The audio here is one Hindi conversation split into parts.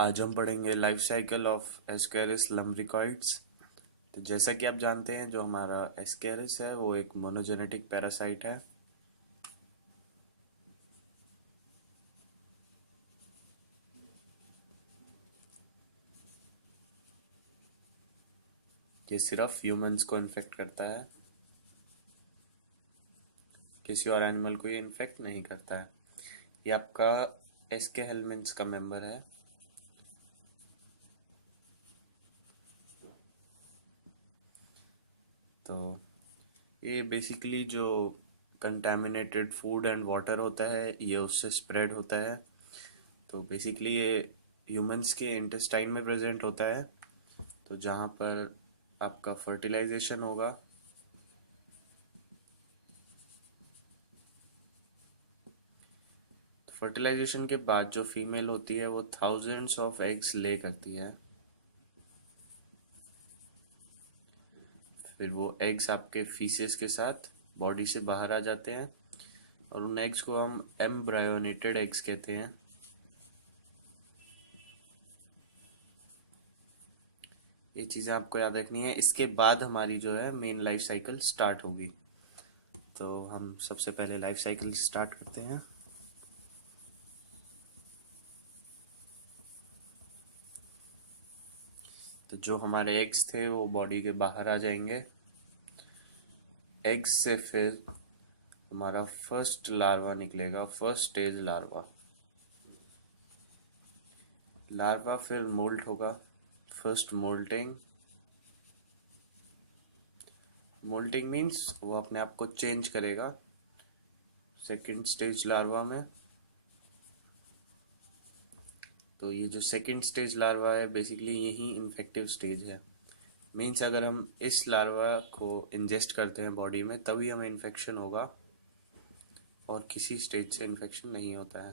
आज हम पढ़ेंगे लाइफ साइकिल ऑफ एस्केरिस लम्ब्रिकॉइड्स। तो जैसा कि आप जानते हैं, जो हमारा एस्केरिस है वो एक मोनोजेनेटिक पैरासाइट है। ये सिर्फ ह्यूमंस को इन्फेक्ट करता है, किसी और एनिमल को ये इन्फेक्ट नहीं करता है। ये आपका एस्के हेलमिन्थ्स का मेंबर है। तो ये बेसिकली जो कंटामिनेटेड फूड एंड वाटर होता है ये उससे स्प्रेड होता है। तो बेसिकली ये ह्यूमंस के इंटेस्टाइन में प्रेजेंट होता है। तो जहाँ पर आपका फर्टिलाइजेशन होगा, तो फर्टिलाइजेशन के बाद जो फीमेल होती है वो थाउजेंड्स ऑफ एग्स ले करती है। फिर वो एग्स आपके फीसेस के साथ बॉडी से बाहर आ जाते हैं और उन एग्स को हम एम्ब्रायोनेटेड एग्स कहते हैं। ये चीज़ें आपको याद रखनी है। इसके बाद हमारी जो है मेन लाइफ साइकिल स्टार्ट होगी। तो हम सबसे पहले लाइफ साइकिल स्टार्ट करते हैं। तो जो हमारे एग्स थे वो बॉडी के बाहर आ जाएंगे। एग्स से फिर हमारा फर्स्ट लार्वा निकलेगा, फर्स्ट स्टेज लार्वा। लार्वा फिर मोल्ट होगा, फर्स्ट मोल्टिंग। मोल्टिंग मीन्स वो अपने आप को चेंज करेगा सेकेंड स्टेज लार्वा में। तो ये जो सेकेंड स्टेज लार्वा है बेसिकली यही इन्फेक्टिव स्टेज है। मीन्स अगर हम इस लार्वा को इंजेस्ट करते हैं बॉडी में तभी हमें इन्फेक्शन होगा और किसी स्टेज से इन्फेक्शन नहीं होता है।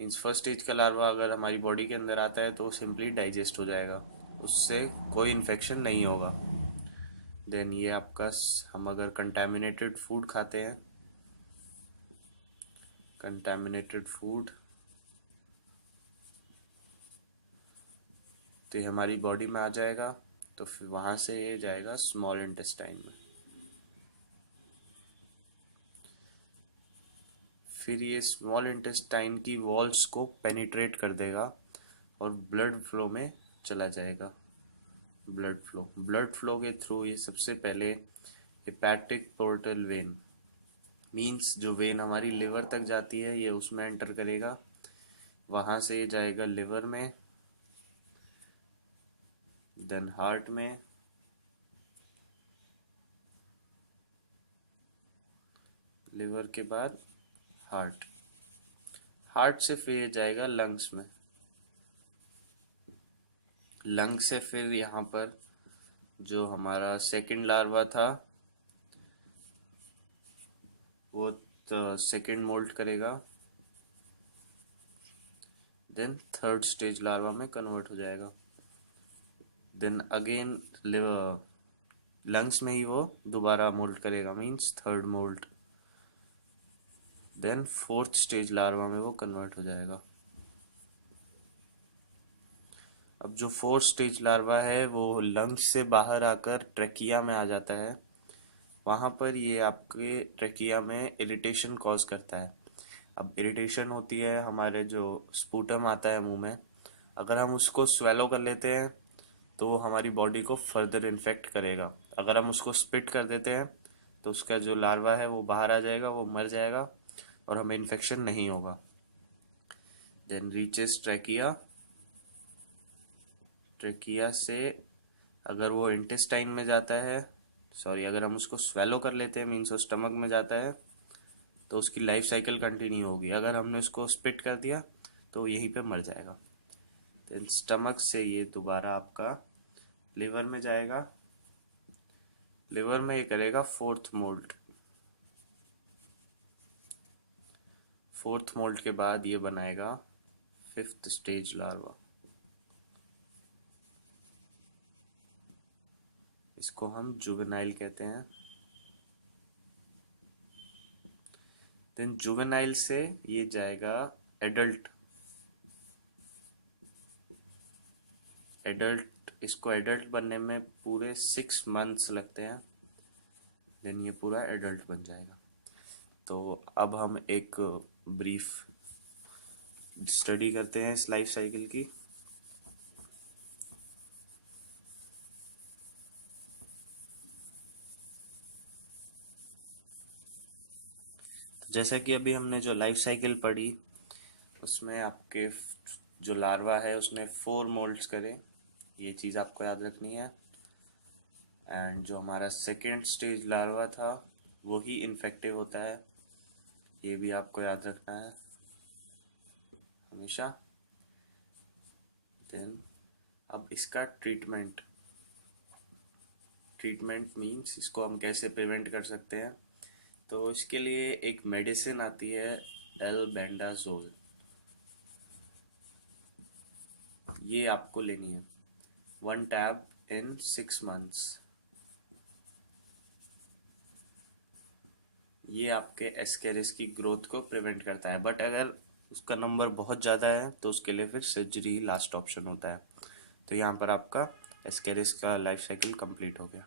मीन्स फर्स्ट स्टेज का लार्वा अगर हमारी बॉडी के अंदर आता है तो सिंपली डाइजेस्ट हो जाएगा, उससे कोई इन्फेक्शन नहीं होगा। देन ये आपका हम अगर कंटेमिनेटेड फूड खाते हैं, कंटेमिनेटेड फूड, तो ये हमारी बॉडी में आ जाएगा। तो फिर वहाँ से ये जाएगा स्मॉल इंटेस्टाइन में। फिर ये स्मॉल इंटेस्टाइन की वॉल्स को पेनिट्रेट कर देगा और ब्लड फ्लो में चला जाएगा। ब्लड फ्लो के थ्रू ये सबसे पहले हेपेटिक पोर्टल वेन, मींस जो वेन हमारी लिवर तक जाती है ये उसमें एंटर करेगा। वहाँ से ये जाएगा लिवर में, देन हार्ट में, लिवर के बाद हार्ट, हार्ट से फिर ये जाएगा लंग्स में, लंग से फिर यहाँ पर जो हमारा सेकंड लार्वा था वो सेकंड मोल्ट करेगा, देन थर्ड स्टेज लार्वा में कन्वर्ट हो जाएगा। देन अगेन लिवर, लंग्स में ही वो दोबारा मोल्ट करेगा, means third moult. Then fourth stage larva में वो कन्वर्ट हो जाएगा। अब जो फोर्थ स्टेज लार्वा है वो लंग्स से बाहर आकर ट्रेकिया में आ जाता है। वहाँ पर ये आपके ट्रेकिया में इरिटेशन कॉज करता है। अब इरिटेशन होती है, हमारे जो स्पूटम आता है मुंह में, अगर हम उसको स्वेलो कर लेते हैं तो वो हमारी बॉडी को फर्दर इन्फेक्ट करेगा। अगर हम उसको स्पिट कर देते हैं तो उसका जो लार्वा है वो बाहर आ जाएगा, वो मर जाएगा और हमें इन्फेक्शन नहीं होगा। देन रीचेस ट्रेकिया, ट्रेकिया से अगर वो इंटेस्टाइन में जाता है, सॉरी, अगर हम उसको स्वेलो कर लेते हैं मीन्स वो स्टमक में जाता है, तो उसकी लाइफ साइकिल कंटिन्यू होगी। अगर हमने उसको स्पिट कर दिया तो यहीं पे मर जाएगा। देन स्टमक से ये दोबारा आपका लिवर में जाएगा, लिवर में ये करेगा फोर्थ मोल्ट। फोर्थ मोल्ट के बाद ये बनाएगा फिफ्थ स्टेज लार्वा, इसको हम जुवेनाइल कहते हैं। देन जुवेनाइल से ये जाएगा एडल्ट, एडल्ट इसको एडल्ट बनने में पूरे 6 मंथ्स लगते हैं। देन ये पूरा एडल्ट बन जाएगा। तो अब हम एक ब्रीफ स्टडी करते हैं इस लाइफ साइकिल की। तो जैसा कि अभी हमने जो लाइफ साइकिल पढ़ी, उसमें आपके जो लार्वा है उसने 4 मोल्ड्स करे। ये चीज़ आपको याद रखनी है। एंड जो हमारा सेकेंड स्टेज लार्वा था वो ही इन्फेक्टिव होता है। ये भी आपको याद रखना है हमेशा। देन अब इसका ट्रीटमेंट ट्रीटमेंट मीन्स इसको हम कैसे प्रिवेंट कर सकते हैं। तो इसके लिए एक मेडिसिन आती है, एल्बेंडाजोल। ये आपको लेनी है 1 टैब इन 6 मंथ्स। ये आपके एस्केरिस की ग्रोथ को प्रिवेंट करता है, बट अगर उसका नंबर बहुत ज़्यादा है तो उसके लिए फिर सर्जरी लास्ट ऑप्शन होता है। तो यहाँ पर आपका एस्केरिस का लाइफ साइकिल कंप्लीट हो गया।